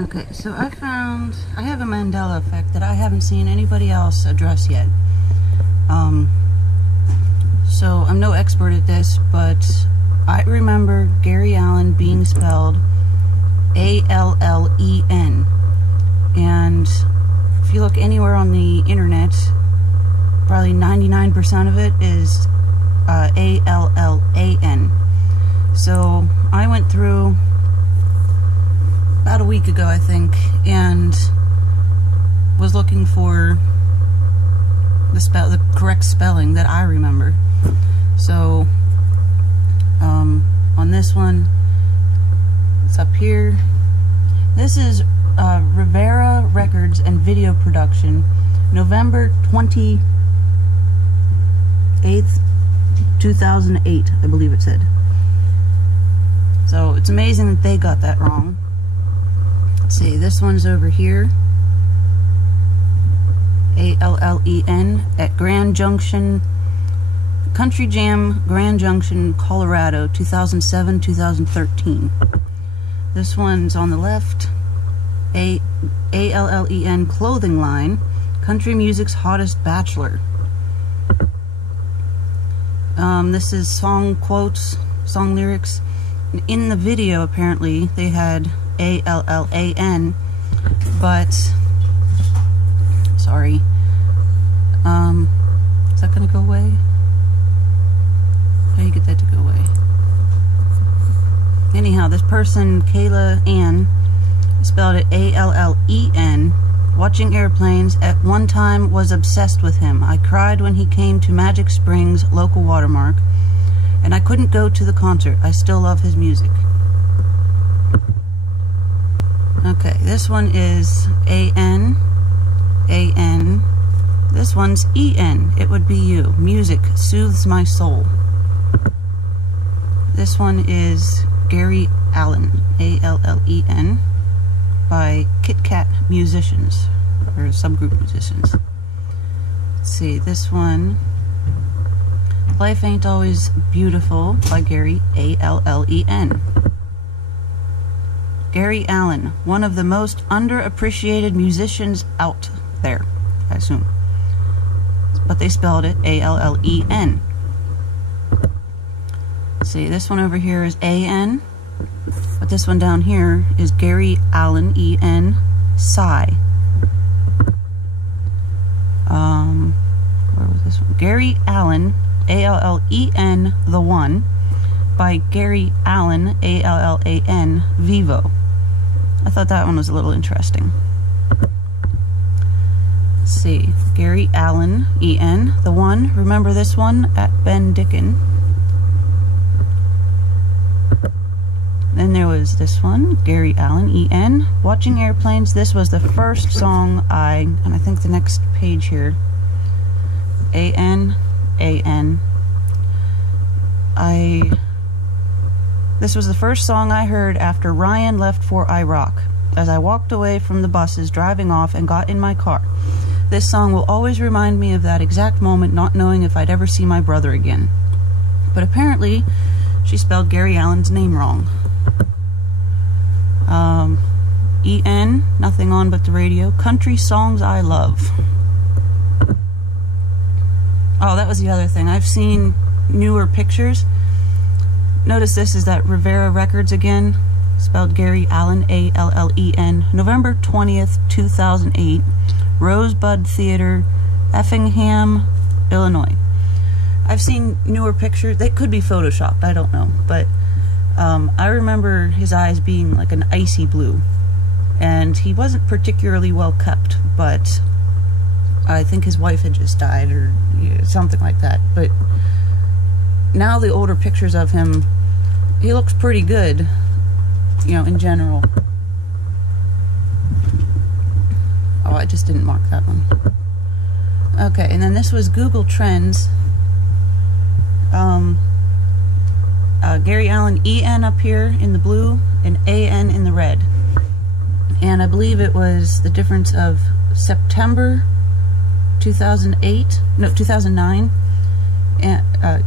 Okay, so I have a Mandela effect that I haven't seen anybody else address yet. So I'm no expert at this, but I remember Gary Allan being spelled A-L-L-E-N. And if you look anywhere on the internet, probably 99% of it is A-L-L-A-N. So I went through about a week ago, I think, and was looking for the correct spelling that I remember. So on this one, it's up here. This is Rivera Records and Video Production, November 28th, 2008, I believe it said. So it's amazing that they got that wrong. Let's see, this one's over here. A-L-L-E-N at Grand Junction, Country Jam, Grand Junction, Colorado, 2007-2013. This one's on the left. A-L-L-E-N clothing line, country music's hottest bachelor. This is song quotes, song lyrics. In the video, apparently, they had A-L-L-A-N, but sorry. Is that gonna go away? How do you get that to go away? Anyhow, this person, Kayla Ann, spelled it A-L-L-E-N. Watching airplanes, at one time was obsessed with him. I cried when he came to Magic Springs, local watermark, and I couldn't go to the concert. I still love his music. Okay, this one is A-N, A-N. This one's E-N. It would be you. Music soothes my soul. This one is Gary Allan, A-L-L-E-N, by Kit Kat Musicians, or subgroup musicians. Let's see, this one, Life Ain't Always Beautiful, by Gary, A-L-L-E-N. Gary Allan, one of the most underappreciated musicians out there, I assume. But they spelled it A-L-L-E-N. See, this one over here is A-N, but this one down here is Gary Allan, E-N, Sigh. Where was this one? Gary Allan, A-L-L-E-N, The One, by Gary Allan, A-L-L-A-N, Vivo. I thought that one was a little interesting. Let's see, Gary Allan, E-N, The One. Remember this one? At Ben Dickin. Then there was this one, Gary Allan, E-N, Watching Airplanes. This was the first song and I think the next page here, A-N, A-N. This was the first song I heard after Ryan left for Iraq. As I walked away from the buses driving off and got in my car. This song will always remind me of that exact moment, not knowing if I'd ever see my brother again. But apparently, she spelled Gary Allan's name wrong. E-N, Nothing On But the Radio, Country Songs I Love. Oh, that was the other thing. I've seen newer pictures. Notice this is that Rivera Records again, spelled Gary Allan, A-L-L-E-N, November 20th, 2008, Rosebud Theater, Effingham, Illinois. I've seen newer pictures. They could be photoshopped, I don't know, but I remember his eyes being like an icy blue, and he wasn't particularly well kept, but I think his wife had just died or something like that. But now the older pictures of him, he looks pretty good, you know, in general. Oh, I just didn't mark that one. Okay, and then this was Google Trends. Gary Allan, E-N up here in the blue and A-N in the red. And I believe it was the difference of September 2009 and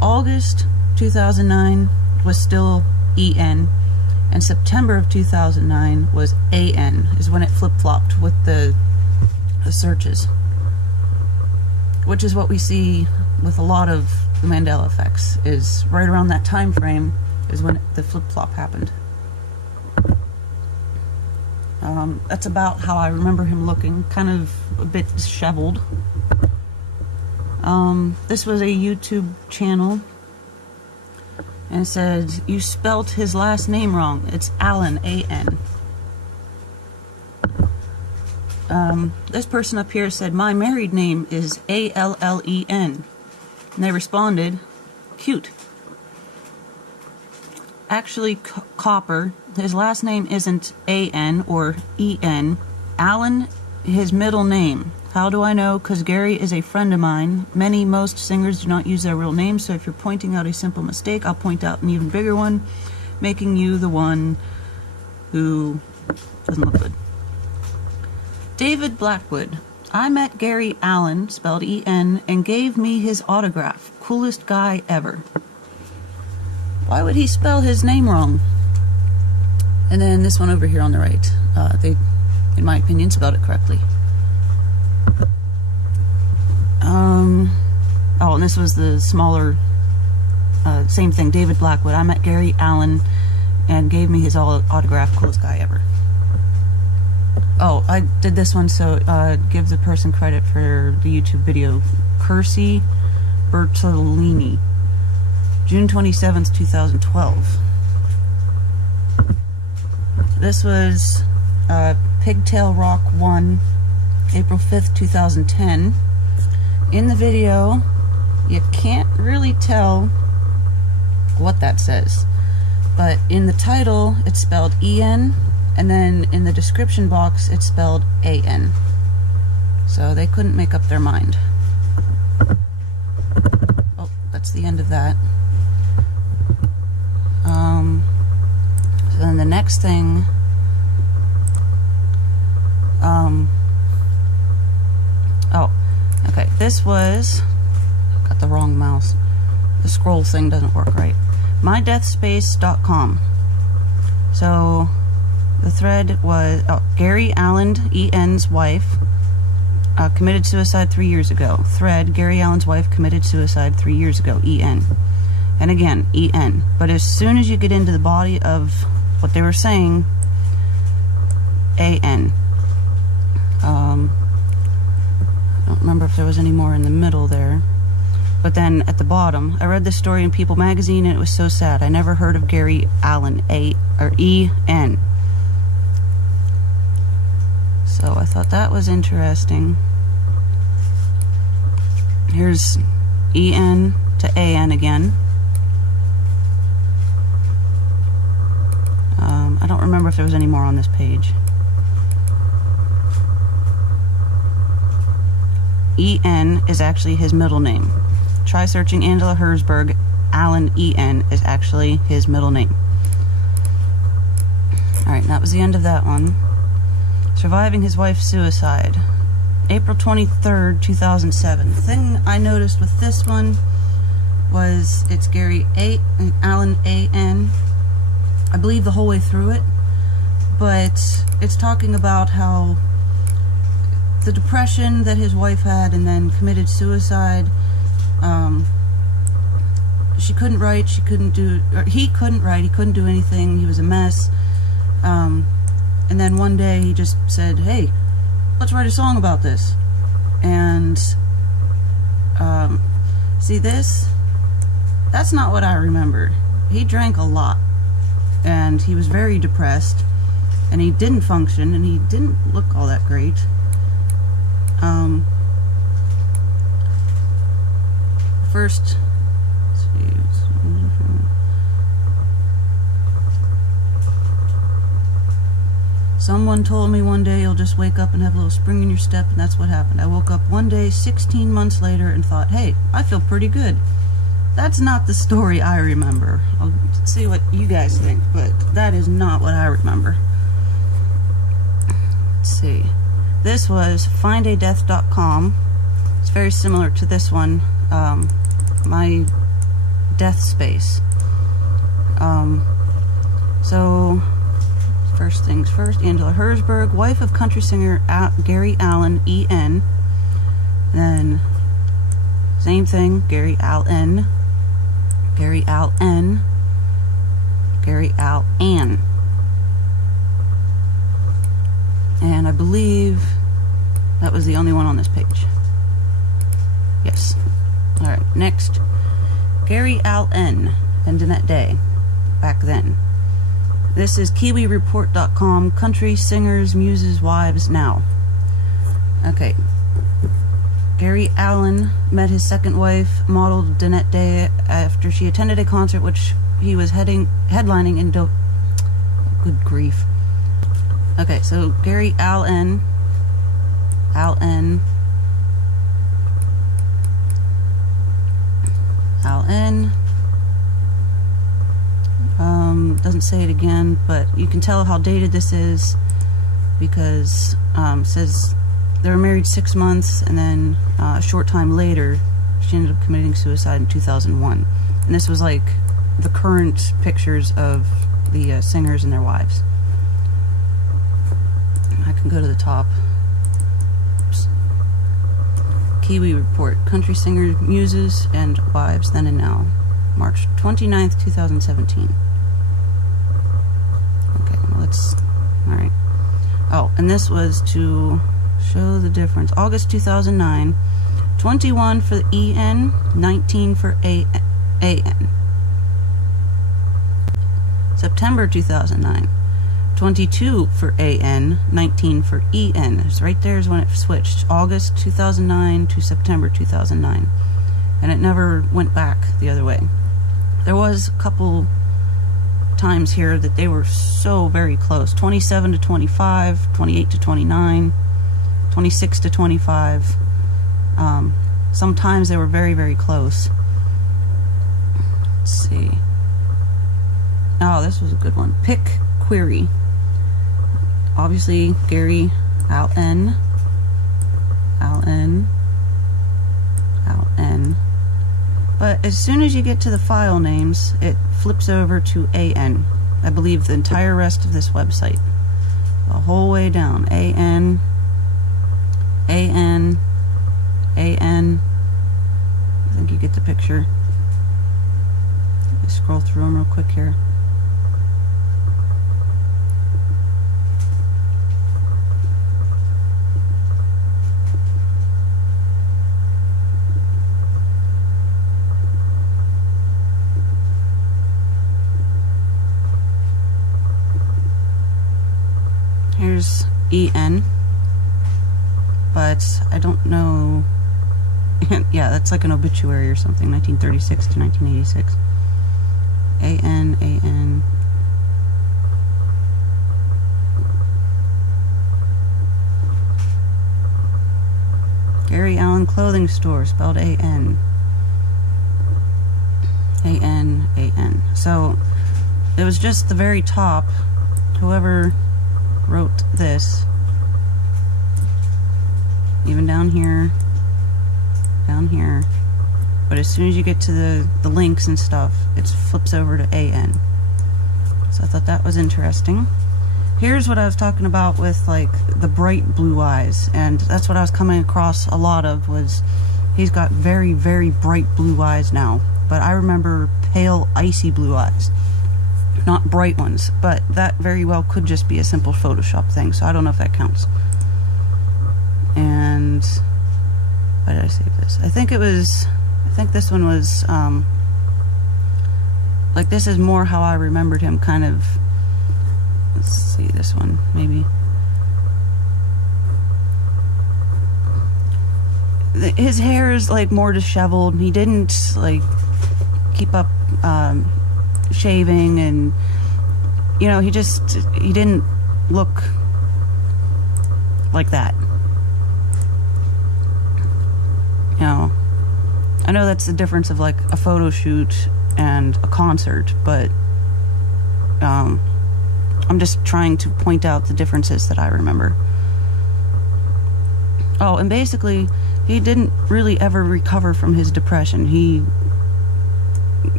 August 2009 was still E-N, And September of 2009 was AN, is when it flip-flopped with the searches, which is what we see with a lot of the Mandela effects, is right around that time frame is when the flip-flop happened. That's about how I remember him looking, kind of a bit disheveled. This was a YouTube channel, and it said, "You spelt his last name wrong. It's Allan, A-N." This person up here said, "My married name is A-L-L-E-N." And they responded, "Cute." Actually, Copper, his last name isn't A-N or E-N. Allan, his middle name. How do I know? Because Gary is a friend of mine. Most singers do not use their real names, so if you're pointing out a simple mistake, I'll point out an even bigger one, making you the one who doesn't look good. David Blackwood. I met Gary Allan, spelled E-N, and gave me his autograph. Coolest guy ever. Why would he spell his name wrong? And then this one over here on the right. They, in my opinion, spelled it correctly. Oh, and this was the smaller, same thing, David Blackwood. I met Gary Allan and gave me his autograph. Coolest guy ever. Oh, I did this one, so give the person credit for the YouTube video. Kersey Bertolini. June 27th, 2012. This was Pigtail Rock 1, April 5th, 2010. In the video, you can't really tell what that says, but in the title, it's spelled E-N, and then in the description box, it's spelled A-N. So they couldn't make up their mind. Oh, that's the end of that. So then the next thing, oh, okay, this was, got the wrong mouse, the scroll thing doesn't work right, mydeathspace.com. So the thread was, Gary Allan, E-N's wife, committed suicide 3 years ago. Thread, Gary Allan's wife committed suicide 3 years ago, E-N. And again, E-N. But as soon as you get into the body of what they were saying, A-N. I don't remember if there was any more in the middle there. But then at the bottom, I read this story in People magazine and it was so sad. I never heard of Gary Allan, E-N. So I thought that was interesting. Here's E-N to A-N again. I don't remember if there was any more on this page. E-N is actually his middle name. Try searching Angela Herzberg. Allan E-N is actually his middle name. Alright, that was the end of that one. Surviving his wife's suicide. April 23rd, 2007. The thing I noticed with this one was it's Gary Allan A-N. I believe the whole way through it, but it's talking about how the depression that his wife had and then committed suicide. She couldn't write, he couldn't write, he couldn't do anything, he was a mess. And then one day he just said, hey, let's write a song about this. And see this? That's not what I remember. He drank a lot. And he was very depressed, and he didn't function, and he didn't look all that great. First, let's see. Someone told me one day you'll just wake up and have a little spring in your step, and that's what happened. I woke up one day 16 months later and thought, hey, I feel pretty good. That's not the story I remember. I'll see what you guys think, but that is not what I remember. Let's see. This was findadeath.com. It's very similar to this one, my death space. So, first things first, Angela Herzberg, wife of country singer Gary Allan, E.N. Then, same thing, Gary Allan, Gary Allan, Gary Allan. And I believe that was the only one on this page. Yes. Alright, next. Gary Allan and Danette Day. Back then. This is KiwiReport.com. Country singers, muses, wives, now. Okay. Gary Allan met his second wife, model Danette Day, after she attended a concert which he was headlining in good grief. Okay, so Gary Allan, doesn't say it again, but you can tell how dated this is because it says they were married 6 months, and then a short time later she ended up committing suicide in 2001. And this was like the current pictures of the singers and their wives. I can go to the top. Oops. Kiwi Report, country singers, muses, and wives, then and now. March 29th, 2017. Okay, well, let's... Alright. Oh, and this was to show the difference. August 2009, 21 for the EN, 19 for AN. September 2009, 22 for AN, 19 for EN. So right there is when it switched. August 2009 to September 2009. And it never went back the other way. There was a couple times here that they were so very close. 27 to 25, 28 to 29, 26 to 25. Sometimes they were very, very close. Let's see. Oh, this was a good one. Pick query. Obviously, Gary Allan. But as soon as you get to the file names, it flips over to AN. I believe the entire rest of this website. The whole way down. AN. I think you get the picture. Let me scroll through them real quick here. Here's EN, but I don't know. Yeah, that's like an obituary or something, 1936 to 1986. AN. Gary Allan Clothing Store, spelled AN. So it was just the very top. Whoever wrote this, even down here, but as soon as you get to the links and stuff, it flips over to AN. So I thought that was interesting. Here's what I was talking about with like the bright blue eyes, and that's what I was coming across a lot of, was he's got very, very bright blue eyes now, but I remember pale, icy blue eyes. Not bright ones, but that very well could just be a simple Photoshop thing, so I don't know if that counts. And why did I save this? I think this one was like, this is more how I remembered him, kind of. Let's see, this one maybe. His hair is like more disheveled. He didn't like keep up shaving, and you know, he didn't look like that. You know, I know that's the difference of like a photo shoot and a concert, but I'm just trying to point out the differences that I remember. Oh, and basically he didn't really ever recover from his depression.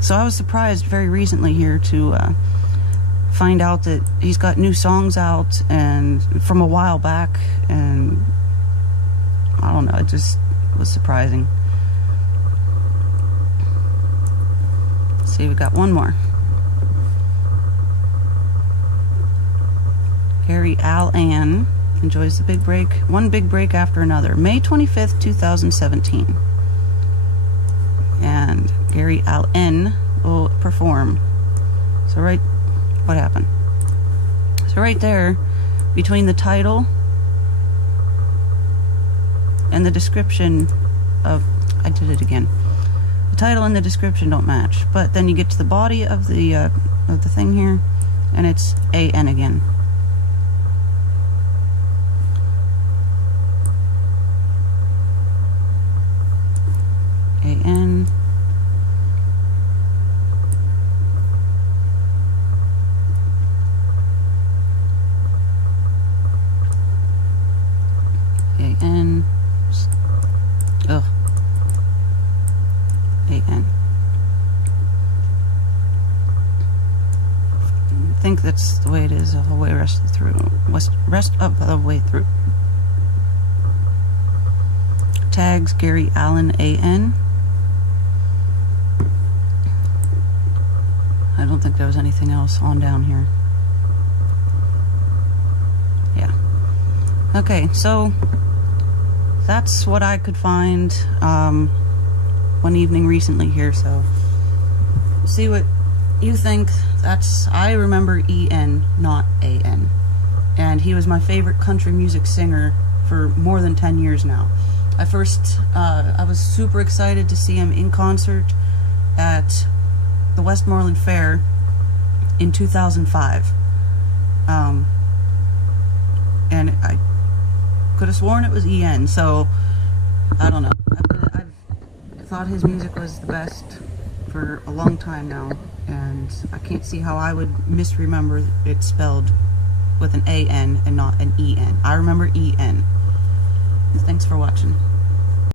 So I was surprised very recently here to find out that he's got new songs out and from a while back, and I don't know, it just was surprising. Let's see, we got one more. Gary Allan enjoys the big break, one big break after another. May 25th, 2017. And Gary Allan will perform. So what happened? So right there, between the title and the description of, I did it again. The title and the description don't match, but then you get to the body of the thing here, and it's AN again. AN. AN. Ugh. AN. I think that's the way it is the whole way rest of the way through. Tags Gary Allan AN. I don't think there was anything else on down here. Yeah. Okay, so that's what I could find one evening recently here, so see what you think. I remember EN, not AN. And he was my favorite country music singer for more than 10 years now. I was super excited to see him in concert at the Westmoreland Fair in 2005. And I could have sworn it was EN, so I don't know. I've thought his music was the best for a long time now, and I can't see how I would misremember it spelled with an AN and not an EN. I remember EN. Thanks for watching.